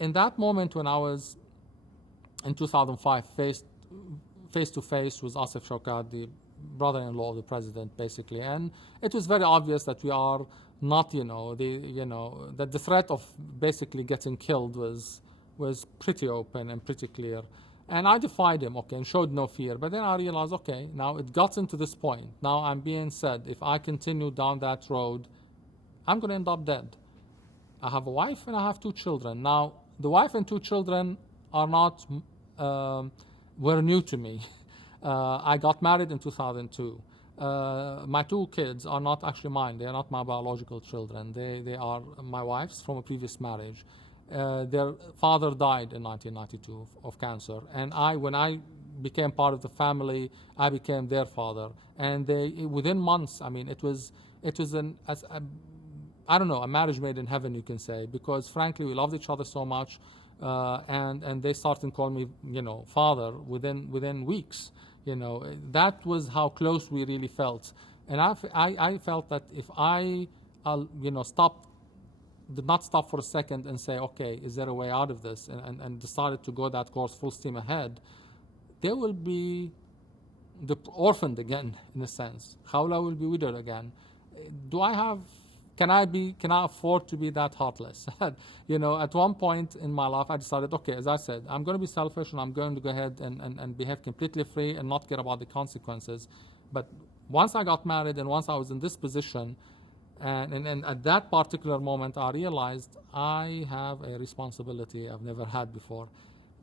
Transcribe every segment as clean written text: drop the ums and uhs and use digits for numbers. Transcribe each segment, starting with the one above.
in that moment when I was in 2005 face to face with Asif Shawkat, the brother-in-law of the president, basically, and it was very obvious that we are not, that the threat of basically getting killed was pretty open and pretty clear. And I defied him, okay, and showed no fear. But then I realized, okay, now it got into this point. Now I'm being said, if I continue down that road, I'm going to end up dead. I have a wife and I have 2 children. Now, the wife and 2 children are not, were new to me. I got married in 2002. My 2 kids are not actually mine. They are not my biological children. They are my wife's from a previous marriage. Their father died in 1992 of cancer, and when I became part of the family, I became their father. And they, within months, I mean, it was I don't know, a marriage made in heaven, you can say, because frankly, we loved each other so much, and they started calling me, father within weeks. That was how close we really felt. And I felt that if I, did not stop for a second and say, okay, is there a way out of this? And decided to go that course full steam ahead, they will be orphaned again, in a sense. Khawla will be widowed again. Can I afford to be that heartless? At one point in my life, I decided, okay, as I said, I'm going to be selfish and I'm going to go ahead and behave completely free and not care about the consequences. But once I got married and once I was in this position, and at that particular moment, I realized I have a responsibility I've never had before.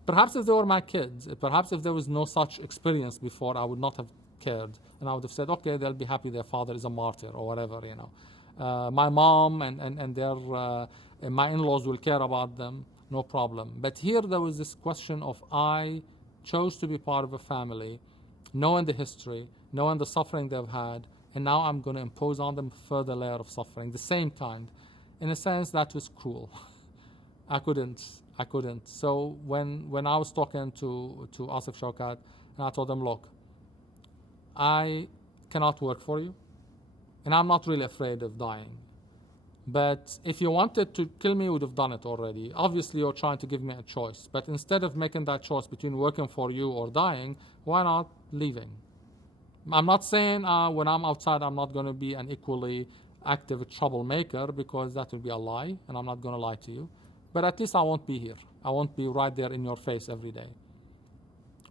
Perhaps if they were my kids, perhaps if there was no such experience before, I would not have cared. And I would have said, okay, they'll be happy their father is a martyr or whatever, My mom and their my in-laws will care about them, no problem. But here there was this question of I chose to be part of a family, knowing the history, knowing the suffering they've had, and now I'm going to impose on them a further layer of suffering, the same kind. In a sense, that was cruel. I couldn't. So when I was talking to Asif Shawkat, and I told him, look, I cannot work for you, and I'm not really afraid of dying. But if you wanted to kill me, you would have done it already. Obviously, you're trying to give me a choice. But instead of making that choice between working for you or dying, why not leaving? I'm not saying when I'm outside, I'm not going to be an equally active troublemaker, because that would be a lie, and I'm not going to lie to you. But at least I won't be here. I won't be right there in your face every day.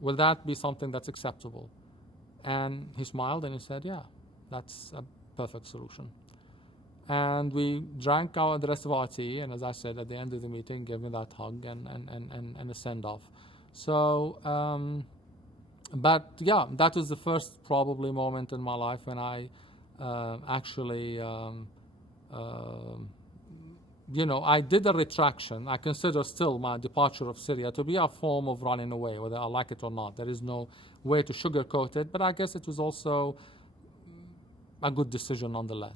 Will that be something that's acceptable? And he smiled and he said, yeah, that's a perfect solution. And we drank the rest of our tea, and as I said, at the end of the meeting, gave me that hug and a send-off. So, but yeah, that was the first probably moment in my life when I actually, I did a retraction. I consider still my departure of Syria to be a form of running away, whether I like it or not. There is no way to sugarcoat it, but I guess it was also a good decision nonetheless.